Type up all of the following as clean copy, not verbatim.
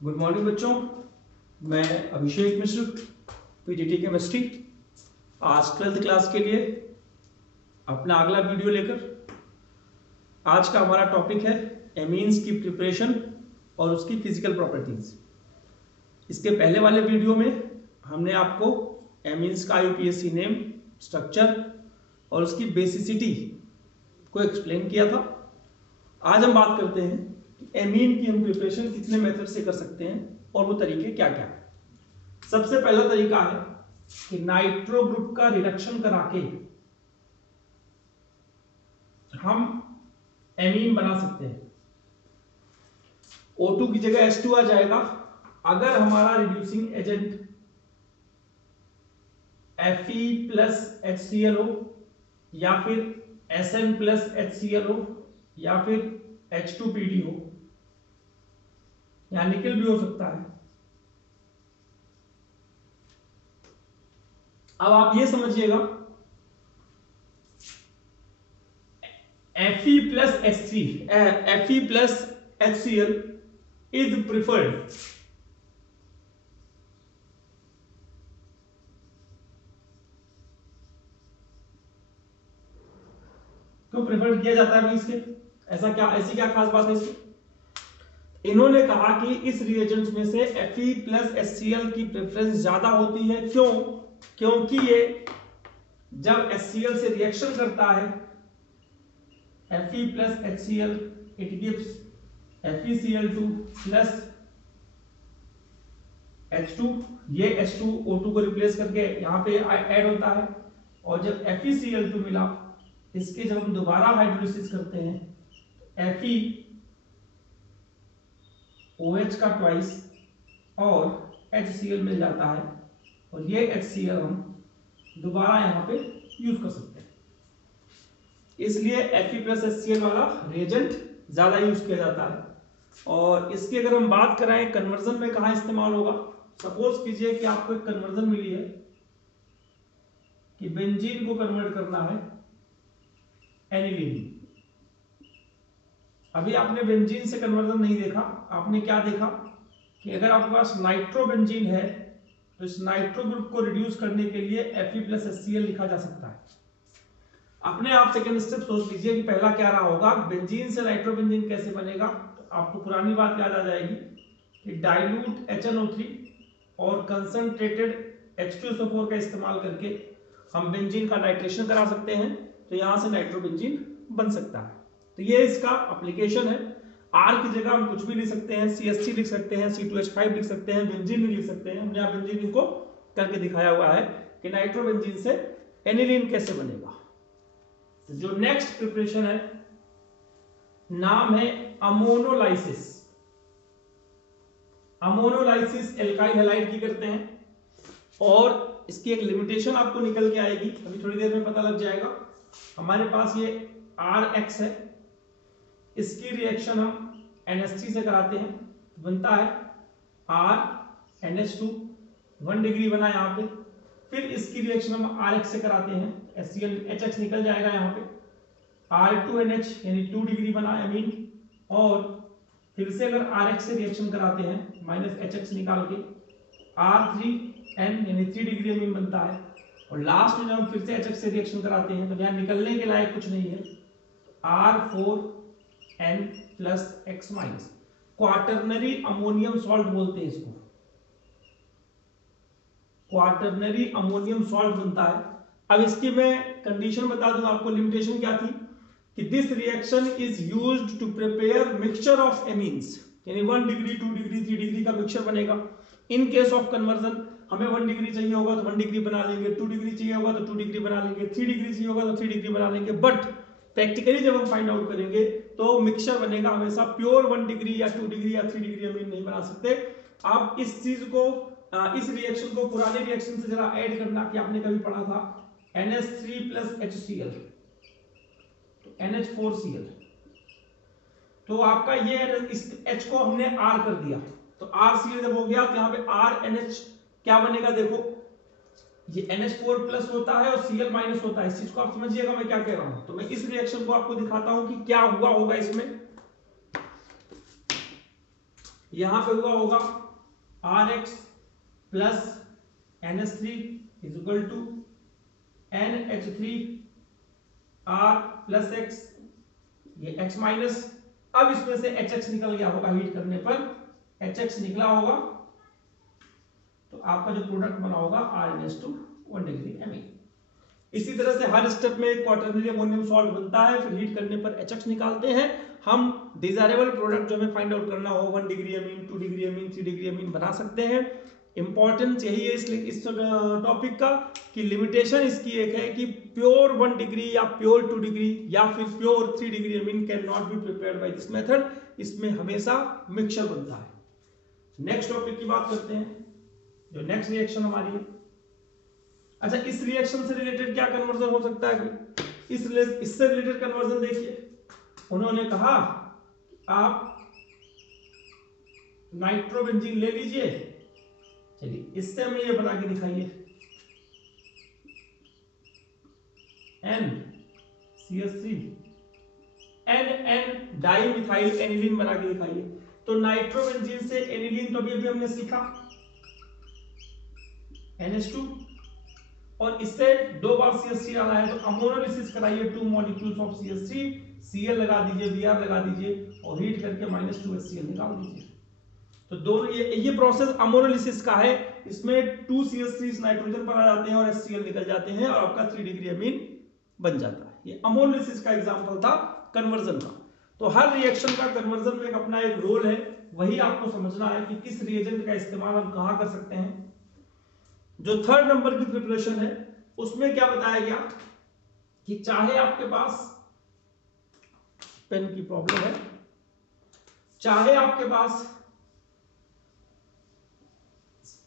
Good morning बच्चों, मैं अभिषेक मिश्र, PGT chemistry, आज 12th क्लास के लिए अपना अगला वीडियो लेकर। आज का हमारा टॉपिक है एमीन्स की प्रिपरेशन और उसकी फिजिकल प्रॉपर्टीज। इसके पहले वाले वीडियो में हमने आपको एमीन्स का आईयूपीएसी नेम, स्ट्रक्चर और उसकी बेसिसिटी को एक्सप्लेन किया था। आज हम बात करते हैं कि एमीन की हम प्रिपरेशन कितने मेथड से कर सकते हैं और वो तरीके क्या क्या है। सबसे पहला तरीका है कि नाइट्रो ग्रुप का रिडक्शन करा के हम एमीन बना सकते हैं। O2 की जगह H2 आ जाएगा अगर हमारा reducing agent Fe plus HCl हो, या फिर Sn प्लस HCl हो, या फिर H2PD हो, या निकल भी हो सकता है। अब आप ये समझिएगा, Fe plus Fe plus HCl is preferred. क्यों प्रिफर्ड किया जाता है इसके? ऐसी क्या खास बात है इसकी? इन्होंने कहा कि इस रिएजेंट में से Fe प्लस HCl की प्रेफरेंस ज्यादा होती है। क्यों? क्योंकि ये जब HCl से रिएक्शन करता है Fe plus HCl, it gives FeCl2 plus H2। ये H2 O2 को रिप्लेस करके यहाँ पे ऐड होता है, और जब FeCl2 मिला, इसके जब हम दोबारा हाइड्रोलिसिस करते हैं Fe OH का ट्वाइस और HCl मिल जाता है, और ये HCl हम दोबारा यहाँ पे यूज कर सकते हैं। इसलिए Fe प्लस HCl वाला रिएजेंट ज्यादा यूज किया जाता है। और इसकी अगर हम बात कराएं कन्वर्जन में कहाँ इस्तेमाल होगा, सपोज कीजिए कि आपको एक कन्वर्जन मिली है कि बेंजीन को कन्वर्ट करना है एनिलीन। अभी आपने बेंजीन से कन्वर्जन नहीं देखा, आपने क्या देखा कि अगर आपके पास नाइट्रो बेंजीन है तो इस नाइट्रो ग्रुप को रिड्यूस करने के लिए Fe प्लस HCl लिखा जा सकता है। अपने आप सेकंड स्टेप सोच लीजिए कि पहला क्या रहा होगा, बेंजीन से नाइट्रो बेंजीन कैसे बनेगा। तो आपको पुरानी बात याद आ जाएगी कि डाइल्यूट HNO3 और कंसंट्रेटेड H2SO4 का इस्तेमाल करके हम बेंजीन का नाइट्रेशन करा सकते हैं, तो यहां से नाइट्रो बेंजीन बन सकता है। तो ये इसका एप्लीकेशन है। R की जगह हम कुछ भी लिख सकते हैं, CH3 लिख सकते हैं, C2H5 लिख सकते हैं, बेंजीन भी लिख सकते हैं। हमने यहाँ बेंजीन को करके दिखाया हुआ है कि नाइट्रो बेंजीन से एनिलीन कैसे बनेगा। तो जो नेक्स्ट प्रिपरेशन है, नाम है अमोनोलाइसिस। अमोनोलाइसिस एल्काइल हैलाइड की करते हैं, और इसकी एक लिमिटेशन आपको निकल के आएगी, अभी थोड़ी देर में पता लग जाएगा। हमारे पास ये RX है, इसकी रिएक्शन हम NH3 से कराते हैं, बनता है RNH2, 1 डिग्री बना यहाँ पे। फिर इसकी रिएक्शन हम RX से कराते हैं, HCl निकल जाएगा यहाँ पे, R2NH यानी 2 डिग्री बना एमीन। और फिर से अगर RX से रिएक्शन कराते हैं -HX निकाल के, R3N यानी 3 डिग्री एमीन बनता है। और लास्ट में जब हम फिर से HX से रिएक्शन कराते हैं तो यहाँ निकलने के लायक कुछ नहीं है, R4N plus X minus. Quaternary ammonium salt बोलते हैं इसको, क्वाटरनरी अमोनियम सॉल्ट बनता है। अब इसकी मैं कंडीशन बता दूं आपको, लिमिटेशन क्या थी कि this reaction is used to prepare mixture of amines, यानी 1 डिग्री 2 डिग्री 3 डिग्री का मिक्सचर बनेगा। इन केस ऑफ कन्वर्जन हमें 1 डिग्री चाहिए होगा तो 1 डिग्री बना लेंगे, 2 डिग्री चाहिए होगा तो 2 डिग्री बना लेंगे, 3 डिग्री चाहिए होगा तो 3 डिग्री बना लेंगे। बट प्रैक्टिकली जब हम फाइंड आउट करेंगे तो मिक्सचर बनेगा हमेशा प्योर 1 डिग्री या 2 डिग्री या 3 डिग्री अमीन नहीं बना सकते। आप इस चीज को, इस रिएक्शन को पुराने रिएक्शन से जरा ऐड करना कि आपने कभी पढ़ा था NH3 प्लस HCl तो NH4Cl। तो आपका ये इस H को हमने R कर दिया, तो RCl जब हो गया तो यहाँ पे RNH क्या बनेगा, देखो ये NH4 प्लस होता है और Cl माइनस होता है। इस चीज को आप समझिएगा मैं क्या कह रहा हूं। तो मैं इस रिएक्शन को आपको दिखाता हूं कि क्या हुआ होगा इसमें। यहां पे हुआ होगा RX plus NH3 is equal to NH3 R plus X, ये X माइनस, अब इसमें से HX निकल गया होगा, हीट करने पर HX निकला होगा, तो आपका जो प्रोडक्ट बना होगा R(1 डिग्री Amine। इसी तरह से हर स्टेप में एक क्वाटरनरी अमोनियम सॉल्ट बनता है, फिर हीट करने पर HX निकालते हैं। हम डिजायरेबल प्रोडक्ट जो हमें फाइंड आउट करना हो 1 degree amine, 2 degree amine, 3 degree amine बना सकते हैं। इंपॉर्टेंस यही है इस टॉपिक का कि लिमिटेशन इसकी एक है कि प्योर 1 डिग्री या प्योर 2 डिग्री या फिर pure 3 degree amine can not be prepared by this method, इसमें हमेशा मिक्सचर बनता है। नेक्स्ट टॉपिक की बात करते हैं, जो नेक्स्ट रिएक्शन हमारी है। अच्छा, इस रिएक्शन से रिलेटेड क्या कन्वर्जन हो सकता है? इससे रिलेटेड कन्वर्जन देखिए, उन्होंने कहा आप नाइट्रोबेंजीन ले लीजिए, चलिए इससे हमें ये बना के दिखाइए, NCH3 NN डाइमिथाइल एनिलीन बना के दिखाइए। तो नाइट्रोबेंजीन से एनिलीन तो अभी हमने सीखा, NH2, और इससे 2 बार CH3 आना है, तो अमोनोलिसिस कराइए 2 मॉलिक्यूल्स ऑफ CH3, Cl लगा दीजिए, Br लगा दीजिए और हीट करके -2HCl निकाल दीजिए। तो दोनों ये प्रोसेस अमोनोलिसिस का है, इसमें 2 CH3 नाइट्रोजन पर आ जाते हैं और HCl निकल जाते हैं और आपका 3 डिग्री अमीन बन जाता है। ये अमोनोलिसिस का एग्जांपल था कन्वर्जन का। तो हर रिएक्शन का कन्वर्जन में अपना एक रोल है, वही आपको समझना है कि किस रिएजेंट का इस्तेमाल हम कहां कर सकते हैं। जो 3rd नंबर की प्रिपरेशन है उसमें क्या बताया गया कि चाहे आपके पास पेन की प्रॉब्लम है, चाहे आपके पास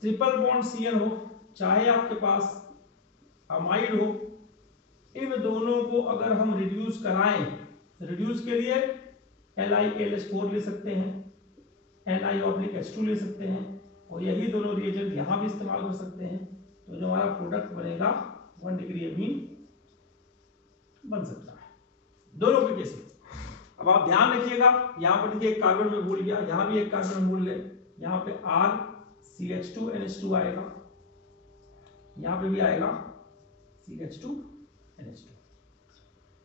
ट्रिपल बॉन्ड Cl हो, चाहे आपके पास अमाइड हो, इन दोनों को अगर हम रिड्यूस कराएं, रिड्यूस के लिए LiAlH4 ले सकते हैं, Ni(H2) ले सकते हैं, और यही दोनों रिएजेंट यहां भी इस्तेमाल कर सकते हैं, तो जो हमारा प्रोडक्ट बनेगा 1 डिग्री अमीन बन सकता है दोनों के केस में। अब आप ध्यान रखिएगा, यहां पर देखिए एक कार्बन में भूल गया, यहां भी एक कार्बन भूल ले, यहां पे RCH2NH2 आएगा, यहां पे भी आएगा CH2NH2,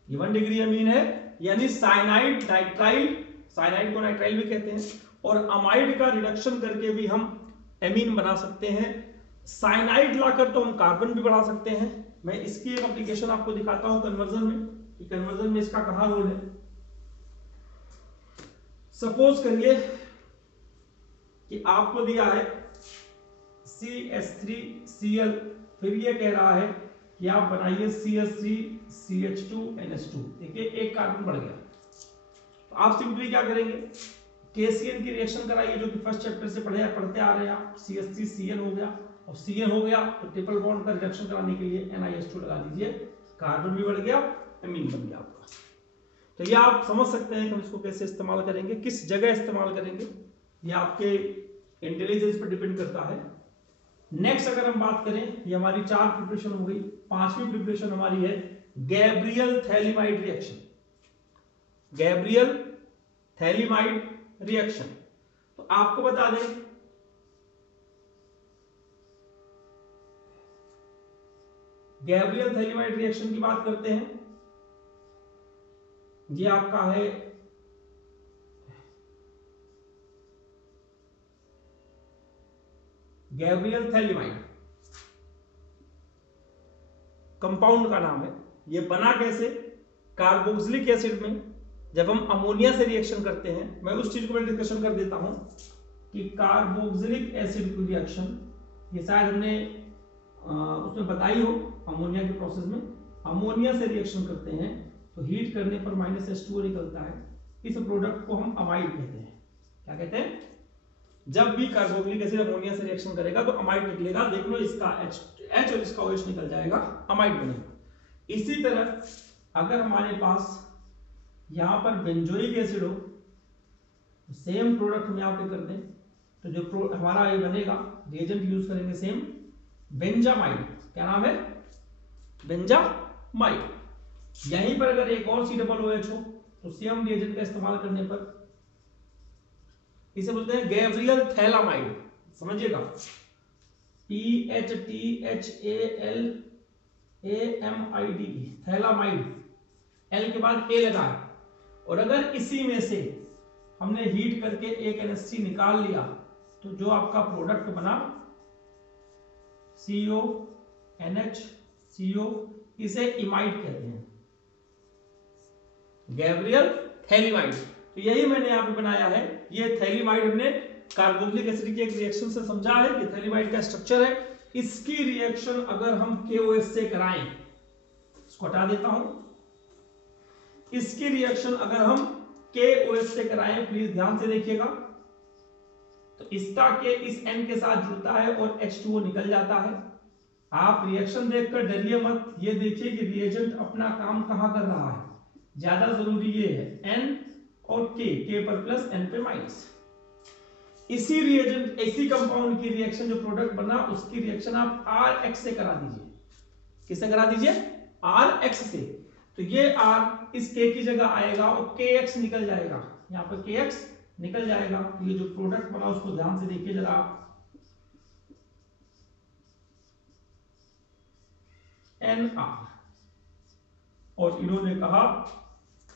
ये 1 डिग्री अमीन है, यानी साइनाइड नाइट्राइल, साइनाइड को नाइट्राइल भी कहते हैं, और अमाइड का रिडक्शन करके भी हम एमीन बना सकते हैं। साइनाइड लाकर तो हम कार्बन भी बढ़ा सकते हैं। मैं इसकी एक एप्लीकेशन आपको दिखाता हूं कन्वर्जन में, कि कन्वर्जन में इसका कहां रोल है। सपोज करिए कि आपको दिया है CH3Cl, फिर ये कह रहा है कि आप बनाइए CH3CH2NH2, देखिए एक कार्बन बढ़ गया, तो आप सिंपली क्या करेंगे, KCl की रिएक्शन कराइए, जो कि फर्स्ट चैप्टर से पढ़ते आ रहे हैं आप। CH3Cl हो गया, और Cl हो गया तो ट्रिपल बॉन्ड का रिडक्शन कराने के लिए NiH2 लगा दीजिए, कार्बन भी बढ़ गया, एमीन बन गया आपका। तो ये आप समझ सकते हैं कि हम इसको कैसे इस्तेमाल करेंगे, किस जगह इस्तेमाल करेंगे, ये आपके इंटेलिजेंस पर डिपेंड करता है। नेक्स्ट अगर हम बात करें, ये हमारी 4 प्रिपरेशन हो गई, 5वीं प्रिपरेशन हमारी है Gabriel phthalimide reaction. Gabriel phthalimide reaction, तो आपको बता दें गैब्रियल थैलिमाइड रिएक्शन की बात करते हैं, ये आपका है गैब्रियल थैलिमाइड, कंपाउंड का नाम है। ये बना कैसे, कार्बोक्सिलिक एसिड में जब हम अमोनिया से रिएक्शन करते हैं, मैं उस चीज को मैं डिस्कशन कर देता हूं कि कार्बोक्सिलिक एसिड की रिएक्शन, ये शायद हमने उसमें बताई हो अमोनिया के प्रोसेस में, अमोनिया से रिएक्शन करते हैं तो हीट करने पर -H2O निकलता है, इस प्रोडक्ट को हम अमाइड कहते हैं। क्या कहते हैं, जब भी कार्बोक्सिलिक एसिड अमोनिया से रिएक्शन करेगा तो अमाइड निकलेगा, देख लो इसका H और इसका OH निकल जाएगा, अमाइड बनेगा। इसी तरह अगर हमारे पास यहां पर बेंजोइक एसिड हो, सेम प्रोडक्ट हम यहां पे कर दें, तो जो हमारा ये बनेगा, रिएजेंट यूज करेंगे सेम बेंजामाइड, क्या नाम है, बेंजामाइड। यहीं पर अगर एक और C डबल OH हो तो सेम रिएजेंट का इस्तेमाल करने पर इसे बोलते हैं गैब्रियल थैलामाइड, समझिएगा, THTHALAMID, थैलामाइड, एल के बाद ए लगा है। और अगर इसी में से हमने हीट करके एक NH3 निकाल लिया तो जो आपका प्रोडक्ट बना CONH, इसे इमाइड कहते हैं, गैब्रियल थैलीमाइड। तो यही मैंने यहाँ पे बनाया है, ये थैलीमाइड हमने कार्बोक्सिलिक एसिड के एक रिएक्शन से समझा है कि थैलीमाइड का स्ट्रक्चर है। इसकी रिएक्शन अगर हम KOH से कराएं, इसको हटा देता हूं, इसकी रिएक्शन अगर हम KOH से कराएं, प्लीज ध्यान से देखिएगा, तो इसका K इस N के साथ जुड़ता है और H2O निकल जाता है। आप रिएक्शन देखकर डरिए मत, ये देखिए कि रिएजेंट अपना काम कहां कर रहा है, ज्यादा जरूरी ये है N और K पर प्लस N पे माइनस। इसी रिएजेंट, इसी कंपाउंड की रिएक्शन जो प्रोडक्ट बना उसकी रिएक्शन आप RX से करा दीजिए। किससे करा दीजिए? RX से। तो ये R इस K की जगह आएगा और KX निकल जाएगा, यहाँ पर KX निकल जाएगा। तो ये जो प्रोडक्ट बना उसको ध्यान से देखिए जरा आप, NR। और इन्होंने कहा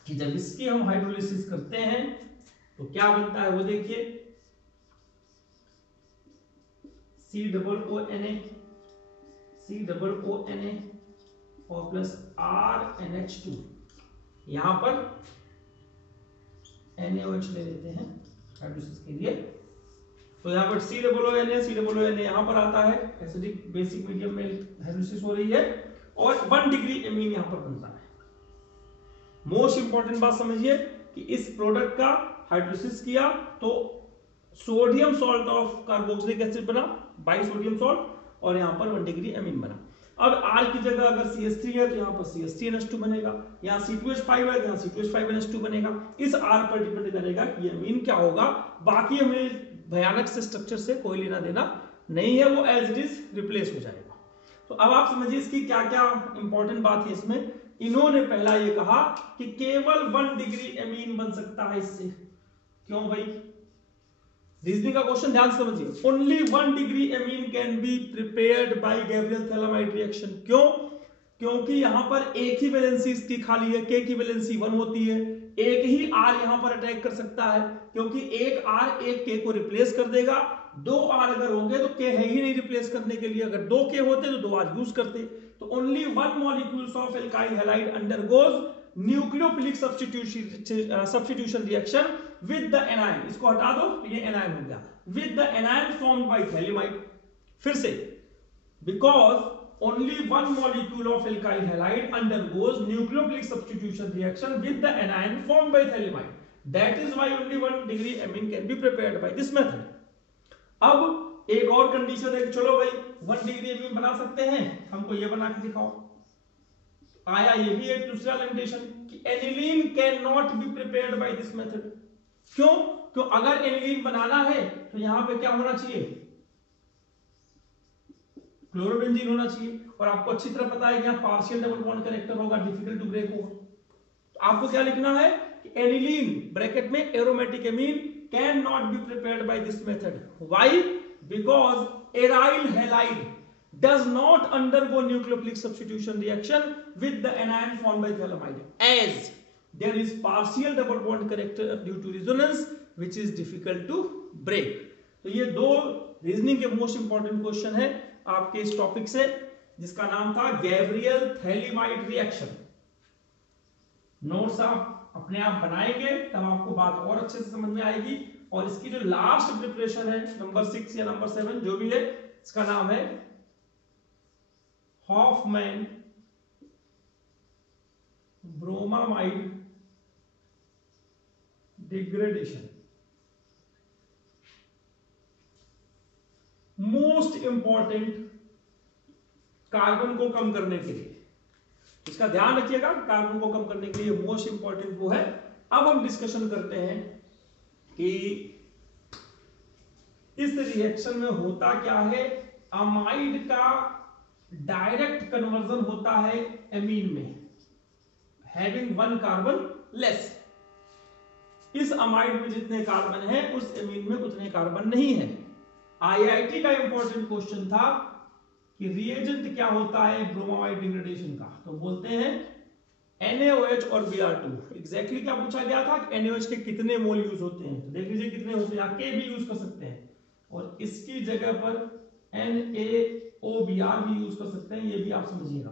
कि जब इसकी हम हाइड्रोलिसिस करते हैं तो क्या बनता है वो देखिए, COONA और प्लस RNH2, यहां पर NaOH ले लेते हैं हाइड्रोलिसिस के लिए। तो यहां पर COONA यहां पर आता है, एसिडिक बेसिक मीडियम में हाइड्रोलिसिस हो रही है और 1 डिग्री एमीन यहां पर बनता है। मोस्ट इंपॉर्टेंट बात समझिए कि इस प्रोडक्ट का हाइड्रोलिसिस किया तो sodium salt of carboxylic acid बना, बाई सोडियम सॉल्ट, और यहां पर 1 डिग्री एमीन बना। अब R की जगह अगर CH3 है तो यहां पर CH3NH2 बनेगा, यहां C2H5 है तो यहां C2H5NH2 बनेगा। इस R पर डिपेंड करेगा कि ये अमीन क्या होगा, बाकी हमें भयानक से स्ट्रक्चर से कोई लेना देना नहीं है, वो एज इट इज रिप्लेस हो जाएगा। तो अब आप समझिए इसकी क्या क्या इंपॉर्टेंट बात है इसमें। इन्होंने पहला ये कहा कि केवल 1 डिग्री एमीन बन सकता है इससे। क्यों भाई? रीजनिंग का क्वेश्चन ध्यान से समझिए। Only 1 degree amine can be prepared by Gabriel phthalimide reaction. क्यों? क्योंकि यहां पर एक ही वैलेंसी इसकी खाली है, K की वैलेंसी 1 होती है, एक ही R यहां पर अटैक कर सकता है, क्योंकि एक R एक K को रिप्लेस कर देगा। 2 R अगर होंगे तो K है ही नहीं रिप्लेस करने के लिए, अगर 2 K होते तो 2 R यूज करते। तो only 1 molecules of alkyl halide undergoes nucleophilic substitution reaction with the anion. इसको हटा दो तो ये एनायन हो गया, with the anion formed by phthalimide. फिर से, because only 1 molecule of alkyl halide undergoes nucleophilic substitution reaction with the anion formed by thalidomide. That is why only 1 degree amine can be prepared by this method. अब एक और condition है कि चलो भाई 1 degree amine बना सकते हैं, हमको ये बना के दिखाओ। आया ये भी एक दूसरा लिमिटेशन कि aniline can not be prepared by this method. क्यों? क्यों अगर एनिलीन बनाना है तो यहां पे क्या होना चाहिए? क्लोरोबेंजीन होना चाहिए। और आपको अच्छी तरह पता है कि यहाँ पार्शियल डबल बॉन्ड कनेक्टर होगा, डिफिकल्ट टू ब्रेक होगा। तो आपको क्या लिखना है कि एनिलीन ब्रैकेट में aromatic amine can not be prepared by this method. Why? Because aryl halide does not undergo nucleophilic substitution reaction with the anion formed by thalidomide, as there is partial double bond character due to resonance which is difficult to break. तो ये दो reasoning के most important question है आपके इस topic से, जिसका नाम था गैब्रियल थैलीमाइड रिएक्शन। नोट्स आप अपने आप बनाएंगे तब आपको बात और अच्छे से समझ में आएगी। और इसकी जो लास्ट प्रिपरेशन है नंबर 6 या नंबर 7 जो भी है, इसका नाम है Hofmann bromamide degradation. Most important carbon को कम करने के लिए, इसका ध्यान रखिएगा, कार्बन को कम करने के लिए मोस्ट इंपॉर्टेंट वो है। अब हम डिस्कशन करते हैं कि इस रिएक्शन में होता क्या है। अमाइड का डायरेक्ट कन्वर्जन होता है एमीन में, हैविंग 1 कार्बन लेस। इस अमाइड में जितने कार्बन है उस एमीन में उतने कार्बन नहीं है। आईआईटी का इंपॉर्टेंट क्वेश्चन था कि रिएजेंट क्या होता है ब्रोमामाइड डिग्रेडेशन का, तो बोलते हैं NaOH और Br2। एग्जैक्टली क्या पूछा गया था कि NaOH के कितने मोल यूज होते हैं, तो देख लीजिए कितने होते हैं, K भी यूज कर सकते हैं और इसकी जगह पर NaOBr भी यूज कर सकते हैं, ये भी आप समझिएगा।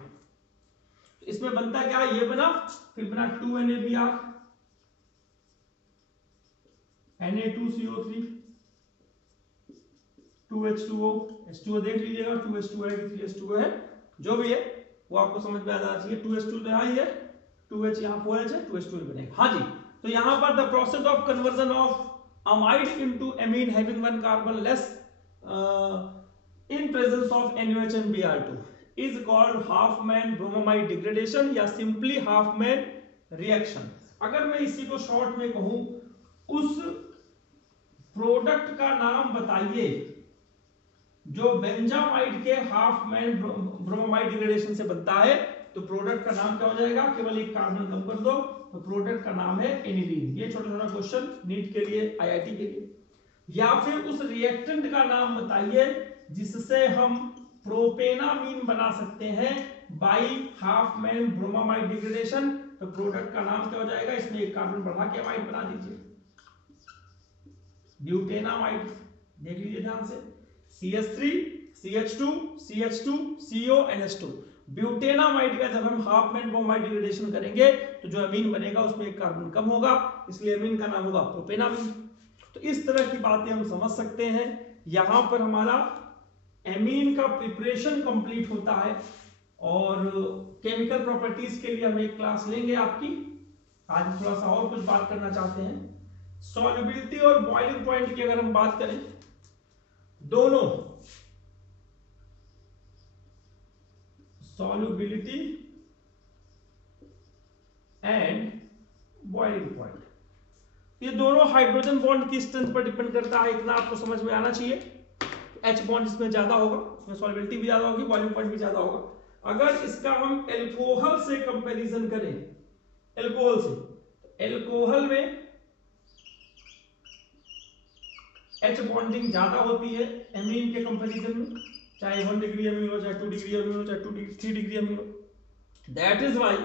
तो इसमें बनता क्या, ये बना, फिर बना 2NaBr, Na2CO3, 2H2O, H2O देख लीजिएगा, 2H2 है कि 3H2O है, जो भी है वो आपको समझ में आ जाना चाहिए। 2H2 तो यहाँ ही है, 2H यहाँ 4H है, 2H2 बनेगा। हाँ जी, तो यहाँ पर the process of conversion of amide into amine having one carbon less in presence of NaOH and Br2 is called Hopman bromamide degradation या सिंपली हाफमैन रिएक्शन। अगर मैं इसी को शॉर्ट में कहूं, उस प्रोडक्ट का नाम बताइए जो बेंजामाइड के हाफमैन ब्रोमामाइड डिग्रेडेशन से बनता है, तो प्रोडक्ट का नाम क्या हो जाएगा, केवल एक कार्बन कम कर दो तो प्रोडक्ट का नाम है एनिलीन। ये छोटा छोटा क्वेश्चन नीट के लिए, आईआईटी के लिए। या फिर उस रिएक्टेंट का नाम बताइए जिससे हम प्रोपेनामीन बना सकते हैं बाई हाफमैन ब्रोमामाइड डिग्रेडेशन, तो प्रोडक्ट का नाम क्या हो जाएगा, इसमें एक कार्बन बढ़ा के अमाइड बना दीजिए, ब्यूटेनामाइड। देख लीजिए ध्यान से, CH3 CH2 CH2 CO NH2। Butanamide का जब हम हाफमैन ब्रोमाइड डिग्रेडेशन करेंगे तो जो अमीन बनेगा उसमें एक कार्बन कम होगा, इसलिए अमीन का नाम होगा प्रोपेनामीन। तो इस तरह की बातें हम समझ सकते हैं। यहां पर हमारा एमीन का प्रिपरेशन कंप्लीट होता है और केमिकल प्रॉपर्टीज के लिए हम एक क्लास लेंगे आपकी। आज थोड़ा सा और कुछ बात करना चाहते हैं। सॉल्युबिलिटी और बॉइलिंग पॉइंट की अगर हम बात करें, दोनों सॉल्युबिलिटी एंड बॉइलिंग पॉइंट, ये दोनों हाइड्रोजन बॉन्ड की स्ट्रेंथ पर डिपेंड करता है, इतना आपको समझ में आना चाहिए। H बॉन्ड इसमें ज्यादा होगा, इसमें सॉल्युबिलिटी भी ज्यादा होगी, बॉइलिंग पॉइंट भी ज्यादा होगा। अगर इसका हम एल्कोहल से कंपैरिजन करें, एल्कोहल से, तो एल्कोहल में H बॉन्डिंग ज्यादा होती है एमीन के कंपैरिजन में, चाहे 1 डिग्री अमीन हो, चाहे 2 डिग्री अमीन हो, चाहे 3 डिग्री अमीन हो। दैट इज व्हाई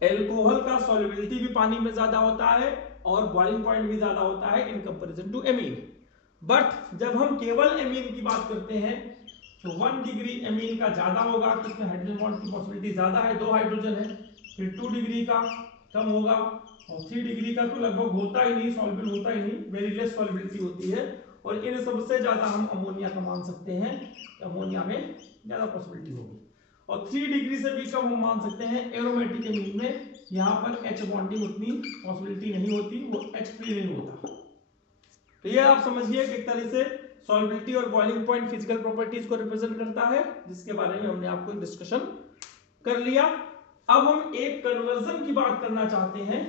एल्कोहल का सॉल्युबिलिटी भी पानी में ज्यादा होता है और बॉइलिंग पॉइंट भी ज्यादा होता है in comparison to amine. But जब हम केवल एमीन की बात करते हैं तो 1 डिग्री एमीन का ज्यादा होगा, तो इसमें हाइड्रोजन बॉन्ड की पॉसिबिलिटी ज्यादा है, 2 हाइड्रोजन है। फिर 2 डिग्री का कम होगा और 3 डिग्री का तो लगभग होता ही नहीं, सॉल्युबल होता ही नहीं, वेरी लेस सॉल्युबिलिटी होती है। और इन सबसे ज्यादा हम अमोनिया का मान सकते हैं, अमोनिया में ज्यादा पॉसिबिलिटी होगी। और 3 डिग्री से भी कम हम मान सकते हैं एरोमेटिक एमीन में, यहाँ पर H बॉन्डिंग उतनी पॉसिबिलिटी नहीं होती, वो H फ्री नहीं होता। तो ये आप समझिए कि एक तरह से सॉल्युबिलिटी और बॉइलिंग पॉइंट फिजिकल प्रॉपर्टीज को रिप्रेजेंट करता है, जिसके बारे में हमने आपको डिस्कशन कर लिया। अब हम एक कन्वर्जन की बात करना चाहते हैं।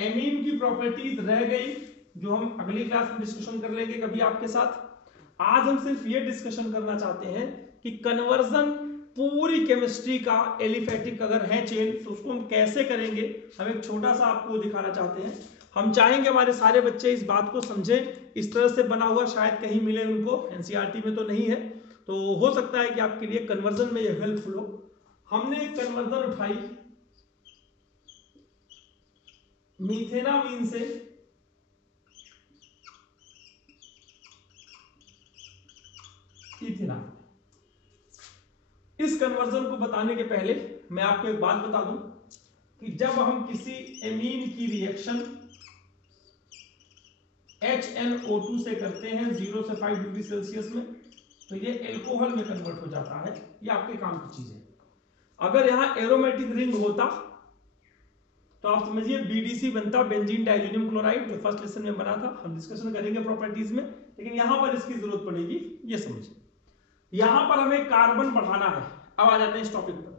एमीन की प्रॉपर्टीज रह गई जो हम अगली क्लास में डिस्कशन कर लेंगे कभी आपके साथ। आज हम सिर्फ ये डिस्कशन करना चाहते हैं कि कन्वर्जन पूरी केमिस्ट्री का एलिफेटिक अगर है चेन तो उसको हम कैसे करेंगे, हम एक छोटा सा आपको दिखाना चाहते हैं। हम चाहेंगे हमारे सारे बच्चे इस बात को समझें, इस तरह से बना हुआ शायद कहीं मिले उनको, एनसीईआरटी में तो नहीं है, तो हो सकता है कि आपके लिए कन्वर्जन में ये हेल्पफुल हो। हमने एक कन्वर्जन उठाई मीथेनामीन से इथेनॉल। इस कन्वर्जन को बताने के पहले मैं आपको एक बात बता दूं कि जब हम किसी एमीन की रिएक्शन HNO2 से करते हैं 0 से 5 डिग्री सेल्सियस में, तो ये एल्कोहल में कन्वर्ट हो जाता है। ये आपके काम की चीज है। अगर यहां एरोमेटिक रिंग होता तो आप समझिए BDC बनता, बेंजीन डाइजीनियम क्लोराइड, जो फर्स्ट लेसन में बना था। हम डिस्कशन करेंगे प्रॉपर्टीज में, लेकिन यहां पर इसकी जरूरत पड़ेगी, ये समझिए। यहां पर हमें कार्बन बढ़ाना है। अब आ जाते हैं इस टॉपिक पर।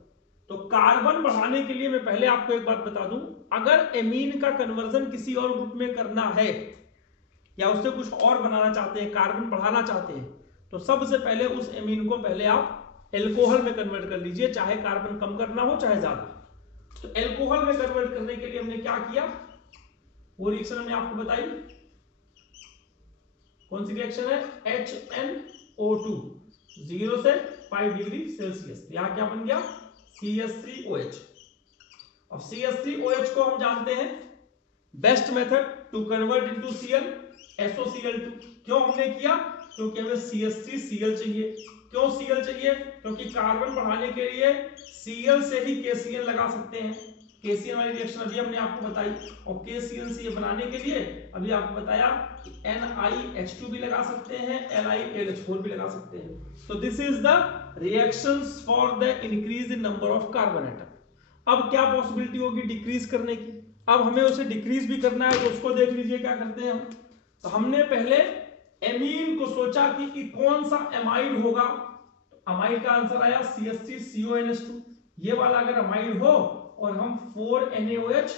तो कार्बन बढ़ाने के लिए मैं पहले आपको एक बात बता दूं, अगर एमीन का कन्वर्जन किसी और ग्रुप में करना है या उससे कुछ और बनाना चाहते हैं, कार्बन बढ़ाना चाहते हैं, तो सबसे पहले उस एमीन को पहले आप एल्कोहल में कन्वर्ट कर लीजिए, चाहे कार्बन कम करना हो चाहे ज्यादा। तो एल्कोहल में कन्वर्ट करने के लिए हमने क्या किया, वो रिएक्शन हमने आपको बताई, कौन सी रिएक्शन है, HNO2 0 से 5 डिग्री सेल्सियस। यहाँ क्या बन गया, CH3OH। अब CH3OH को हम जानते हैं best method to convert into Cl, SOCl2। क्यों हमने किया, क्योंकि हमें CH3Cl चाहिए। क्यों Cl चाहिए, क्योंकि कार्बन बढ़ाने के लिए Cl से ही KCl लगा सकते हैं। KCl वाली रिएक्शन अभी हमने आपको बताई, और KCl से ये बनाने के लिए अभी आपको बताया कि NiH2 भी लगा सकते हैं, NiLH4 भी लगा सकते हैं। तो this is the reactions for the increase in number of carbon atom. अब क्या पॉसिबिलिटी होगी डिक्रीज करने की, अब हमें उसे डिक्रीज भी करना है, तो उसको देख लीजिए क्या करते हैं हम। तो हमने पहले एमीन को सोचा कि कौन सा एमाइड होगा, तो अमाइड का आंसर आया CH3CONH2। ये वाला अगर अमाइड हो और हम 4NaOH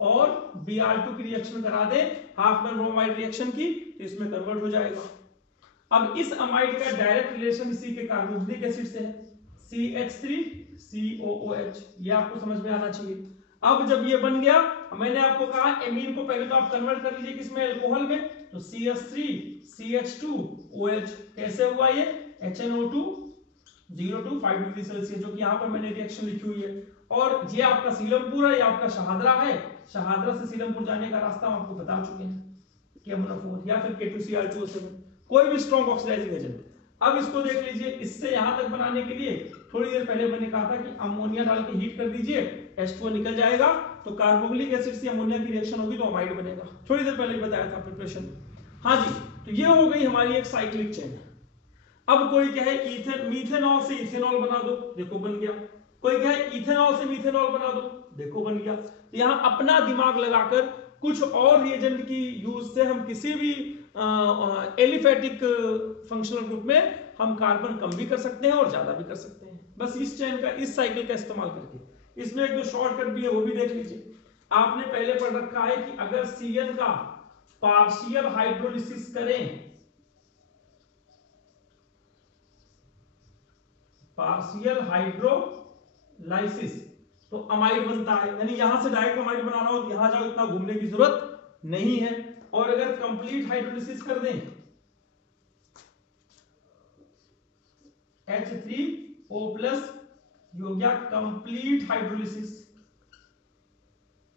और Br2 की रिएक्शन करा दें, हाफ मैन ब्रोमाइड रिएक्शन की, तो इसमें कन्वर्ट हो जाएगा। अब इस अमाइड का डायरेक्ट रिलेशन इसी के कार्बोक्सिलिक एसिड से है, CH3COOH। ये आपको समझ में आना चाहिए। अब जब ये बन गया, मैंने आपको कहा एमीन को पहले तो आप कन्वर्ट कर लीजिए किसमें, अल्कोहल में, तो CH3CH2OH कैसे हुआ, ये HNO2 0 to 5 डिग्री सेल्सियस, जो कि यहाँ पर मैंने रिएक्शन लिखी हुई है। और ये आपका सीलमपुर है, ये आपका शहादरा है, शहादरा से सीलमपुर जाने का रास्ता हम आपको बता चुके हैं, KMnO4 या फिर K2Cr2O7, कोई भी स्ट्रॉन्ग ऑक्सीडाइजिंग एजेंट। अब इसको देख लीजिए, इससे यहां तक बनाने के लिए थोड़ी देर पहले मैंने कहा था कि अमोनिया डाल के हीट कर दीजिए, H2O निकल जाएगा, तो कार्बोक्सिलिक एसिड से अमोनिया की रिएक्शन होगी तो अमाइड बनेगा। थोड़ी देर पहले बताया था प्रिपरेशन। हाँ जी, तो ये हो गई हमारी एक साइक्लिक चेन। अब कोई कहे मीथेनॉल से इथेनॉल बना दो, देखो बन गया। कोई कहे इथेनॉल से मीथेनॉल बना दो, देखो बन गया। तो यहाँ अपना दिमाग लगाकर कुछ और रिएजेंट की यूज से हम किसी भी एलिफेटिक फंक्शनल ग्रुप में हम कार्बन कम भी कर सकते हैं और ज्यादा भी कर सकते हैं, बस इस चेन का, इस साइकिल का इस्तेमाल करके। इसमें एक जो शॉर्टकट भी है वो भी देख लीजिए। आपने पहले पढ़ रखा है कि अगर Cn का पार्शियल हाइड्रोलिसिस करें, पार्शियल हाइड्रोलाइसिस, तो अमाइड बनता है। यानी यहां से डायरेक्ट अमाइड बनाना हो तो यहां जाओ, इतना घूमने की जरूरत नहीं है। और अगर कंप्लीट हाइड्रोलिसिस कर दें, H3O+ हो गया कंप्लीट हाइड्रोलिसिस,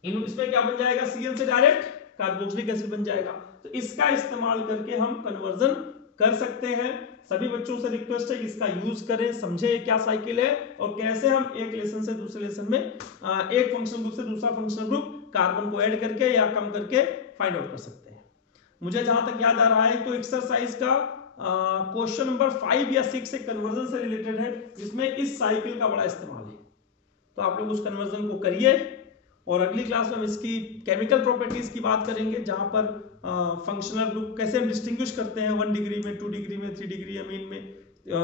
इसमें क्या बन जाएगा, Cl से डायरेक्ट कार्बोक्सिलिक एसिड बन जाएगा। तो इसका इस्तेमाल करके हम कन्वर्जन कर सकते हैं। सभी बच्चों से रिक्वेस्ट है कि इसका यूज करें, समझे क्या साइकिल है और कैसे हम एक लेसन से दूसरे लेसन में, एक फंक्शनल ग्रुप से दूसरा फंक्शनल ग्रुप कार्बन को ऐड करके या कम करके फाइंड आउट कर सकते हैं। मुझे जहां तक याद आ रहा है तो एक्सरसाइज का क्वेश्चन नंबर 5 या 6 से कन्वर्जन से रिलेटेड है, जिसमें इस साइकिल का बड़ा इस्तेमाल है। तो आप लोग उस कन्वर्जन को करिए, और अगली क्लास में हम इसकी केमिकल प्रॉपर्टीज की बात करेंगे, जहां पर फंक्शनल ग्रुप कैसे हम डिस्टिंग्विश करते हैं 1 डिग्री में, 2 डिग्री में, 3 डिग्री अमीन में,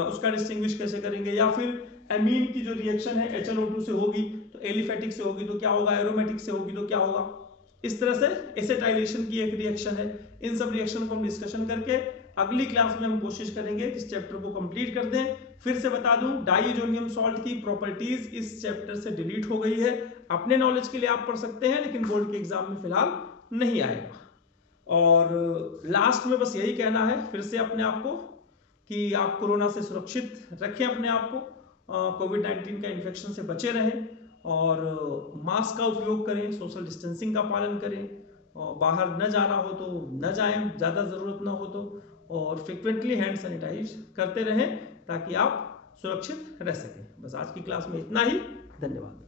उसका डिस्टिंग्विश कैसे करेंगे। या फिर अमीन की जो रिएक्शन है HNO2 से होगी तो एलिफेटिक से होगी तो क्या होगा, एरोमेटिक से होगी तो क्या होगा। इस तरह से एसिटाइलेशन की एक रिएक्शन है। इन सब रिएक्शन को हम डिस्कशन करके अगली क्लास में हम कोशिश करेंगे कि इस चैप्टर को कंप्लीट कर दें। फिर से बता दूं, डाइजोनियम सॉल्ट की प्रॉपर्टीज इस चैप्टर से डिलीट हो गई है। अपने नॉलेज के लिए आप पढ़ सकते हैं, लेकिन बोर्ड के एग्जाम में फिलहाल नहीं आएगा। और लास्ट में बस यही कहना है फिर से अपने आप को कि आप कोरोना से सुरक्षित रखें अपने आप को, कोविड-19 का इन्फेक्शन से बचे रहें, और मास्क का उपयोग करें, सोशल डिस्टेंसिंग का पालन करें, और बाहर न जाना हो तो न जाएं, ज़्यादा ज़रूरत ना हो तो, और फ्रिक्वेंटली हैंड सैनिटाइज करते रहें ताकि आप सुरक्षित रह सकें। बस आज की क्लास में इतना ही, धन्यवाद।